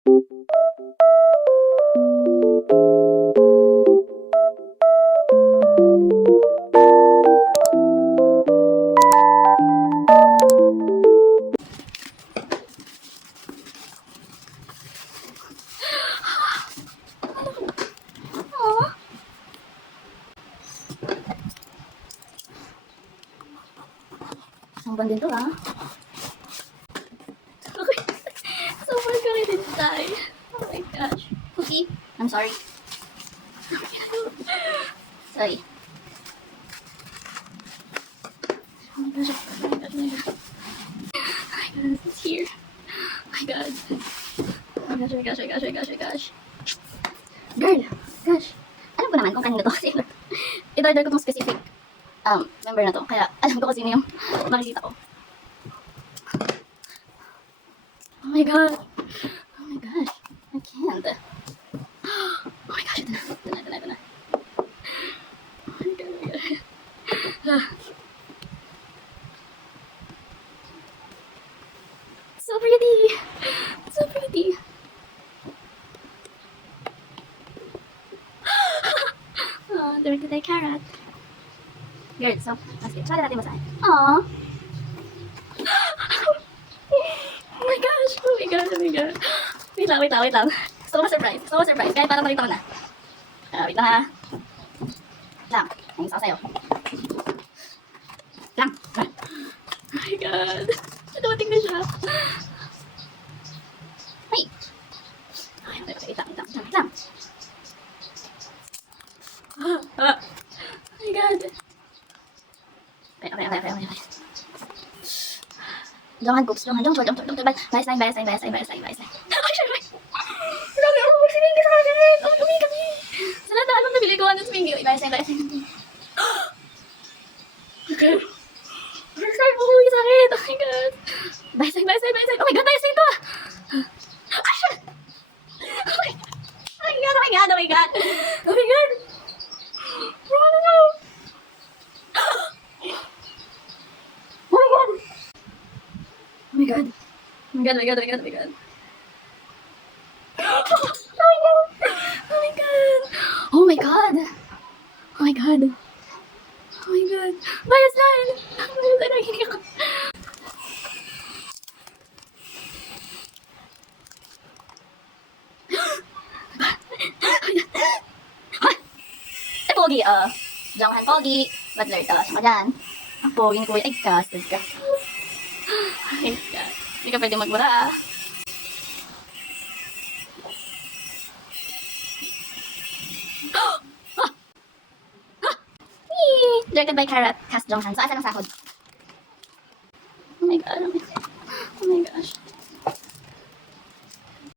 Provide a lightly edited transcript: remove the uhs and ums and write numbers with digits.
Ang din to, ha? Sobrang kami din tayo. Oh my gosh. Cookie, I'm sorry. Sorry. Oh my gosh, oh my gosh, oh my gosh. Oh my god, it's here. Oh my god. Oh my gosh, oh my gosh, oh my gosh, oh my gosh, oh my gosh. Girl, gosh. Alam ko naman kung kanino to kasi i-order ko tong specific member na to. Kaya alam ko kung sino yung makikita ko. Oh my god. Oh my gosh. I can't. Oh my gosh, ito na. Ito na, ito na, ito na. Oh my god, oh my god. So pretty. So pretty. Oh, dirty like carrot. Good, so, let's get. Try natin basahin. Aww. Oh my gosh, oh my god, oh my god. Wait lang, wait lang, wait lang. So surprise, so surprise. Kaya parang malito ko na. Wait lang ha. Lang, ang isa sa'yo. Lang. Oh my god. Dumating na siya. Ay. Ay, wait lang, wait lang, wait lang. Oh my god. Okay. Jangan books, jangan balas. Grabe ako, sinindi sa akin. Umi kami. Sa lahat na anong nabili ko, ano sumingi. Balas. Okay. Sorry po, uwi sa akin. Oh my god. Balas. Oh my god, tayo ito. Ah, shit. Oh my god. Oh my god. Oh my god. No. Oh my god. Oh my god. Oh my god. Oh my god. Oh my god. Oh my god. Oh my god. Bias line. Bias line. Nakikinig ako. Eh, pogi, jangan pogi. Butler, talas mo dyan. Ang pogi ni Kuya. Ay, casted ka. Ay, God. Hindi ka pwede magbura, ah. Directed by Carrot Cast Johnson. So, asa ng sahod? Oh my god, oh my gosh.